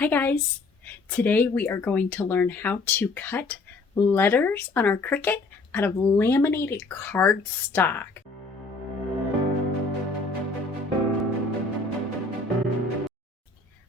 Hi guys! Today we are going to learn how to cut letters on our Cricut out of laminated cardstock.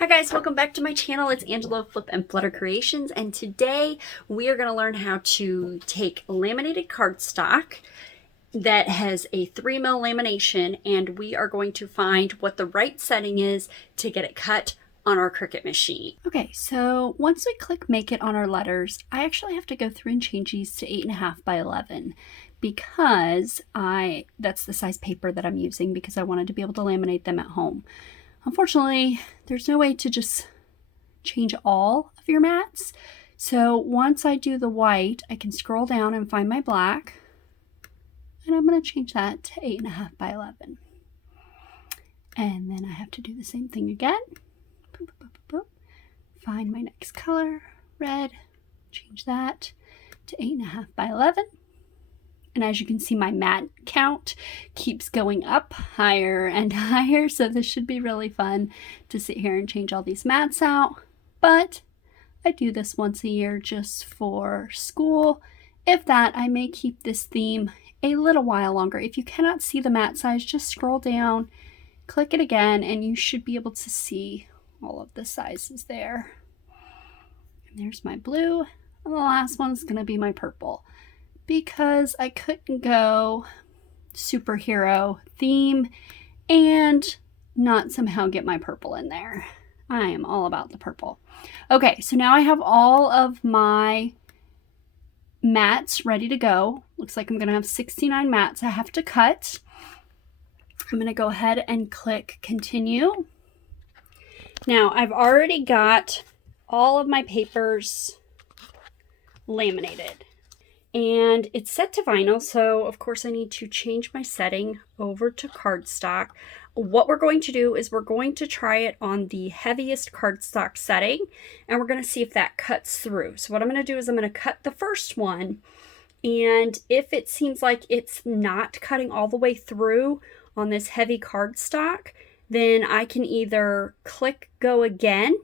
Hi guys, welcome back to my channel. It's Angela Flip and Flutter Creations, and today we are going to learn how to take laminated cardstock that has a 3mm lamination, and we are going to find what the right setting is to get it cut on our Cricut machine. Okay, so once we click make it on our letters, I actually have to go through and change these to 8.5 by 11 because that's the size paper that I'm using because I wanted to be able to laminate them at home. Unfortunately, there's no way to just change all of your mats. So once I do the white, I can scroll down and find my black, and I'm going to change that to 8.5 by 11. And then I have to do the same thing again. Find my next color, red, change that to 8.5 by 11. And as you can see, my mat count keeps going up higher and higher, so this should be really fun to sit here and change all these mats out. But I do this once a year just for school. If that, I may keep this theme a little while longer. If you cannot see the mat size, just scroll down, click it again, and you should be able to see all of the sizes there. And there's my blue, and the last one's gonna be my purple because I couldn't go superhero theme and not somehow get my purple in there. I am all about the purple. Okay, so now I have all of my mats ready to go. Looks like I'm gonna have 69 mats I have to cut. I'm gonna go ahead and click continue. Now, I've already got all of my papers laminated, and it's set to vinyl, so of course I need to change my setting over to cardstock. What we're going to do is we're going to try it on the heaviest cardstock setting, and we're going to see if that cuts through. So what I'm going to do is I'm going to cut the first one, and if it seems like it's not cutting all the way through on this heavy cardstock, then I can either click go again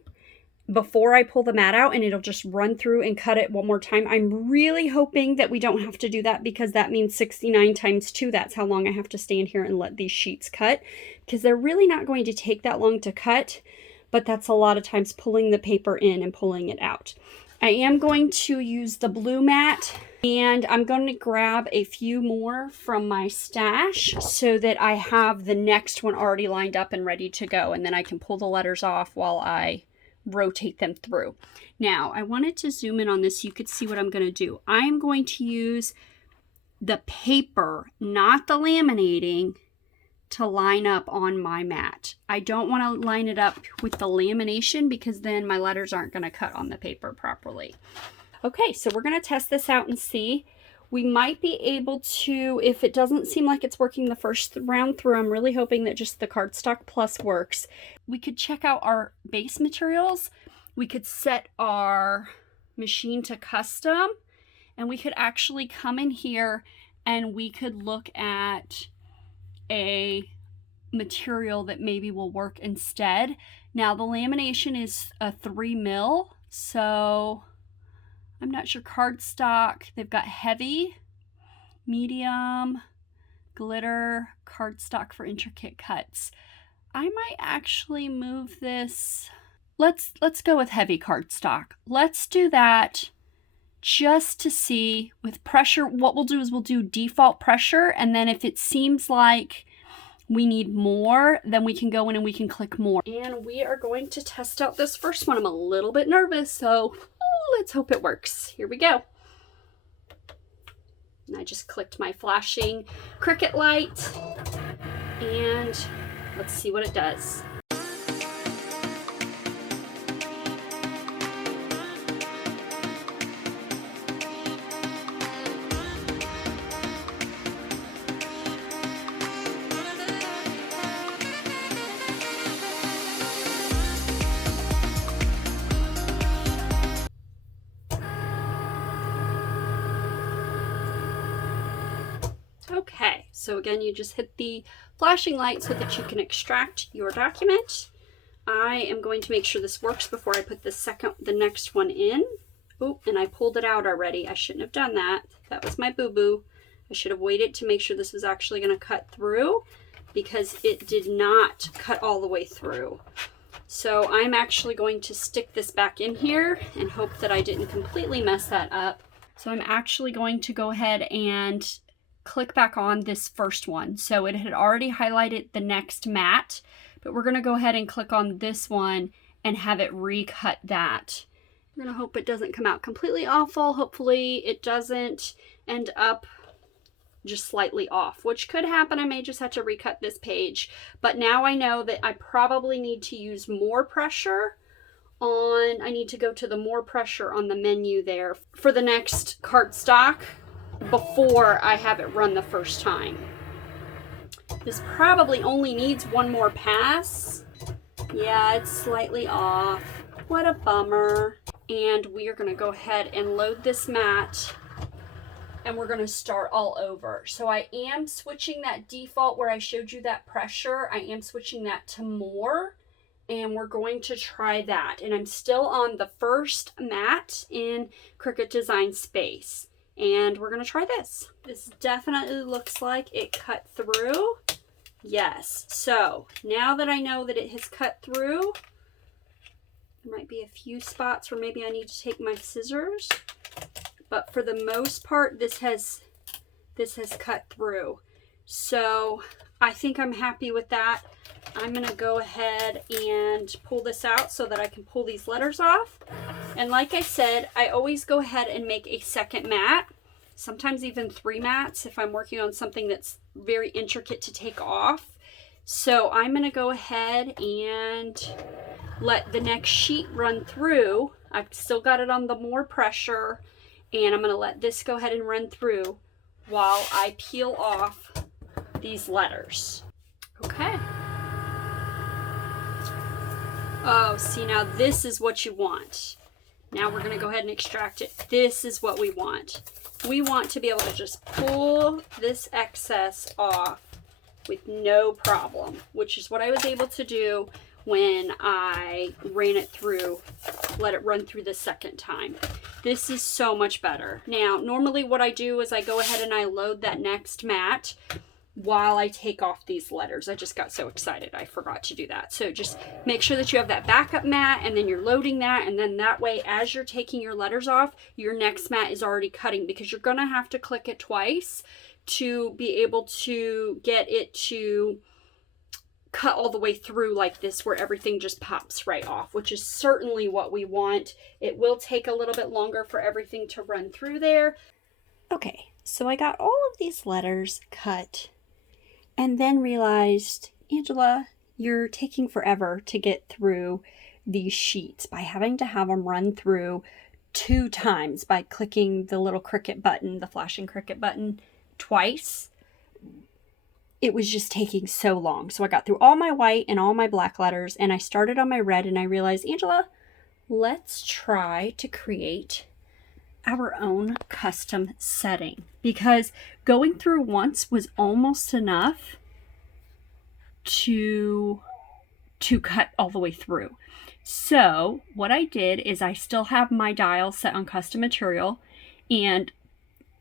before I pull the mat out and it'll just run through and cut it one more time. I'm really hoping that we don't have to do that because that means 69 times 2. That's how long I have to stand here and let these sheets cut, because they're really not going to take that long to cut, but that's a lot of times pulling the paper in and pulling it out. I am going to use the blue mat, and I'm going to grab a few more from my stash so that I have the next one already lined up and ready to go, and then I can pull the letters off while I rotate them through. Now, I wanted to zoom in on this so you could see what I'm going to do. I'm going to use the paper, not the laminating, to line up on my mat. I don't want to line it up with the lamination because then my letters aren't going to cut on the paper properly. Okay, so we're going to test this out and see. We might be able to, if it doesn't seem like it's working the first round through, I'm really hoping that just the Cardstock Plus works. We could check out our base materials. We could set our machine to custom, and we could actually come in here and we could look at a material that maybe will work instead. Now, the lamination is a 3mm, so I'm not sure. Cardstock, they've got heavy, medium, glitter, cardstock for intricate cuts. I might actually move this. Let's go with heavy cardstock. Let's do that just to see with pressure. What we'll do is we'll do default pressure, and then if it seems like we need more, then we can go in and we can click more. And we are going to test out this first one. I'm a little bit nervous, so let's hope it works. Here we go. And I just clicked my flashing Cricut light, and let's see what it does. Okay, so again, you just hit the flashing light so that you can extract your document. I am going to make sure this works before I put the next one in. Oh, and I pulled it out already. I shouldn't have done that. That was my boo-boo. I should have waited to make sure this was actually going to cut through, because it did not cut all the way through. So I'm actually going to stick this back in here and hope that I didn't completely mess that up. So I'm actually going to go ahead and click back on this first one. So it had already highlighted the next mat, but we're going to go ahead and click on this one and have it recut that. I'm going to hope it doesn't come out completely awful. Hopefully it doesn't end up just slightly off, which could happen. I may just have to recut this page, but now I know that I probably need to use more pressure on, I need to go to the more pressure on the menu there for the next cardstock before I have it run the first time. This probably only needs one more pass. Yeah, it's slightly off. What a bummer. And we are going to go ahead and load this mat, and we're going to start all over. So I am switching that default where I showed you that pressure. I am switching that to more, and we're going to try that. And I'm still on the first mat in Cricut Design Space, and we're going to try this. This definitely looks like it cut through. Yes. So now that I know that it has cut through, there might be a few spots where maybe I need to take my scissors, but for the most part, this has cut through. So I think I'm happy with that. I'm gonna go ahead and pull this out so that I can pull these letters off. And like I said, I always go ahead and make a second mat, sometimes even 3 mats if I'm working on something that's very intricate to take off. So I'm gonna go ahead and let the next sheet run through. I've still got it on the more pressure, and I'm going to let this go ahead and run through while I peel off these letters. Okay. Oh, see, now this is what you want. Now we're going to go ahead and extract it. This is what we want. We want to be able to just pull this excess off with no problem, which is what I was able to do when I ran it through, let it run through the second time. This is so much better. Now, normally what I do is I go ahead and I load that next mat while I take off these letters. I just got so excited, I forgot to do that. So just make sure that you have that backup mat, and then you're loading that, and then that way, as you're taking your letters off, your next mat is already cutting, because you're gonna have to click it twice to be able to get it to cut all the way through like this, where everything just pops right off, which is certainly what we want. It will take a little bit longer for everything to run through there. Okay, so I got all of these letters cut and then realized, Angela, you're taking forever to get through these sheets by having to have them run through 2 times by clicking the little Cricut button, the flashing Cricut button, twice. It was just taking so long. So I got through all my white and all my black letters, and I started on my red, and I realized, Angela, let's try to create our own custom setting, because going through once was almost enough to cut all the way through. So what I did is I still have my dial set on custom material, and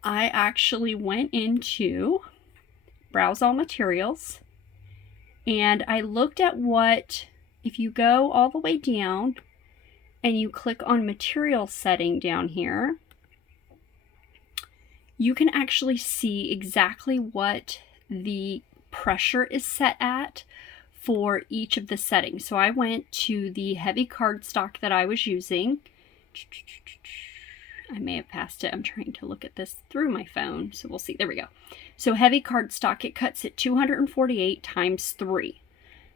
I actually went into browse all materials, and I looked at what, if you go all the way down and you click on material setting down here, you can actually see exactly what the pressure is set at for each of the settings. So I went to the heavy cardstock that I was using. I may have passed it. I'm trying to look at this through my phone, so we'll see. There we go. So heavy cardstock, it cuts at 248 times 3.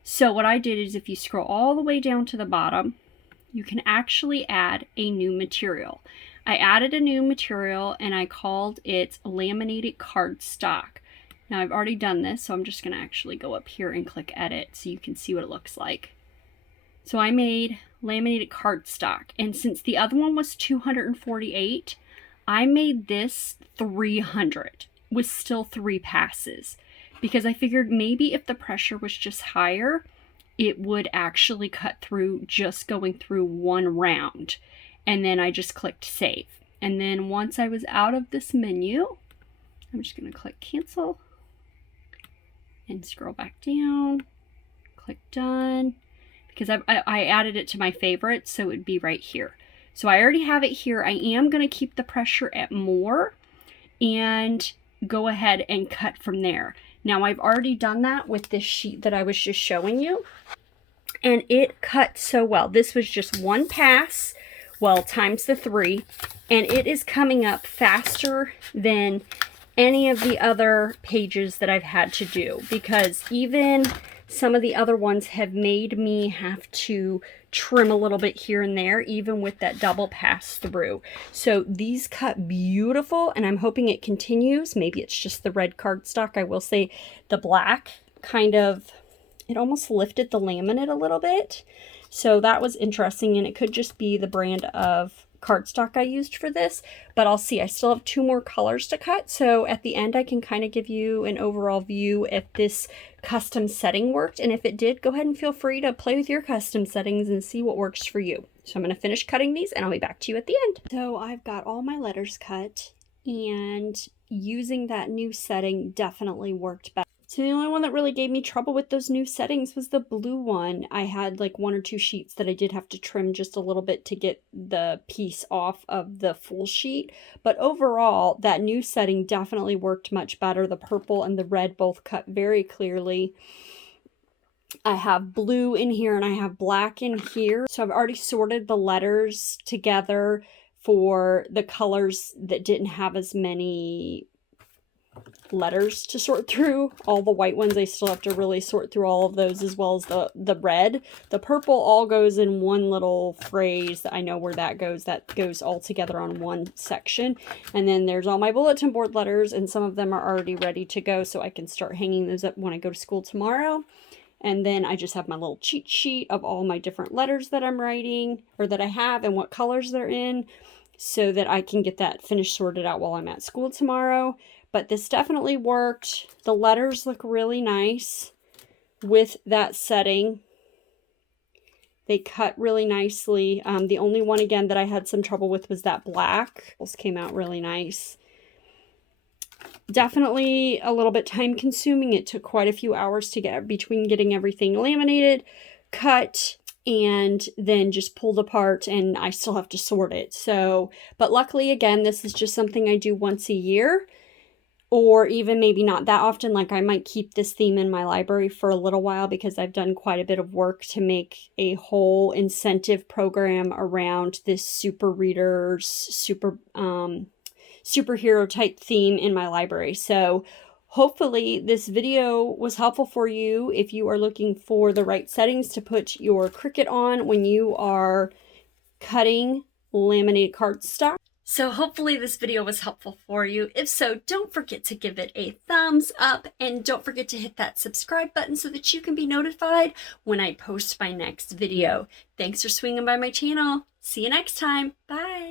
So what I did is, if you scroll all the way down to the bottom, you can actually add a new material. I added a new material, and I called it Laminated Cardstock. Now I've already done this, so I'm just going to actually go up here and click edit so you can see what it looks like. So I made Laminated Cardstock, and since the other one was 248, I made this 300 with still 3 passes, because I figured maybe if the pressure was just higher, it would actually cut through just going through one round. And then I just clicked save. And then once I was out of this menu, I'm just going to click cancel and scroll back down, click done, because I added it to my favorites, so it would be right here. So I already have it here. I am going to keep the pressure at more and go ahead and cut from there. Now I've already done that with this sheet that I was just showing you, and it cut so well. This was just one pass, well, times the 3, and it is coming up faster than any of the other pages that I've had to do, because even some of the other ones have made me have to trim a little bit here and there, even with that double pass through. So these cut beautiful, and I'm hoping it continues. Maybe it's just the red cardstock. I will say the black kind of, it almost lifted the laminate a little bit. So that was interesting, and it could just be the brand of cardstock I used for this, but I'll see. I still have 2 more colors to cut, so at the end I can kind of give you an overall view if this custom setting worked, and if it did, go ahead and feel free to play with your custom settings and see what works for you. So I'm going to finish cutting these and I'll be back to you at the end. So I've got all my letters cut, and using that new setting definitely worked better. So the only one that really gave me trouble with those new settings was the blue one. I had like 1 or 2 sheets that I did have to trim just a little bit to get the piece off of the full sheet. But overall, that new setting definitely worked much better. The purple and the red both cut very clearly. I have blue in here and I have black in here. So I've already sorted the letters together for the colors that didn't have as many letters to sort through. All the white ones, I still have to really sort through all of those, as well as the red. The purple all goes in one little phrase that I know where that goes all together on one section. And then there's all my bulletin board letters, and some of them are already ready to go, so I can start hanging those up when I go to school tomorrow. And then I just have my little cheat sheet of all my different letters that I'm writing, or that I have, and what colors they're in, so that I can get that finished sorted out while I'm at school tomorrow. But this definitely worked. The letters look really nice with that setting. They cut really nicely. The only one, again, that I had some trouble with was that black. This came out really nice. Definitely a little bit time consuming. It took quite a few hours to get between getting everything laminated, cut, and then just pulled apart, and I still have to sort it. So, but luckily, again, this is just something I do once a year, or even maybe not that often. Like, I might keep this theme in my library for a little while, because I've done quite a bit of work to make a whole incentive program around this super readers, superhero type theme in my library. So hopefully this video was helpful for you if you are looking for the right settings to put your Cricut on when you are cutting laminated cardstock. So hopefully this video was helpful for you. If so, don't forget to give it a thumbs up, and don't forget to hit that subscribe button so that you can be notified when I post my next video. Thanks for swinging by my channel. See you next time. Bye.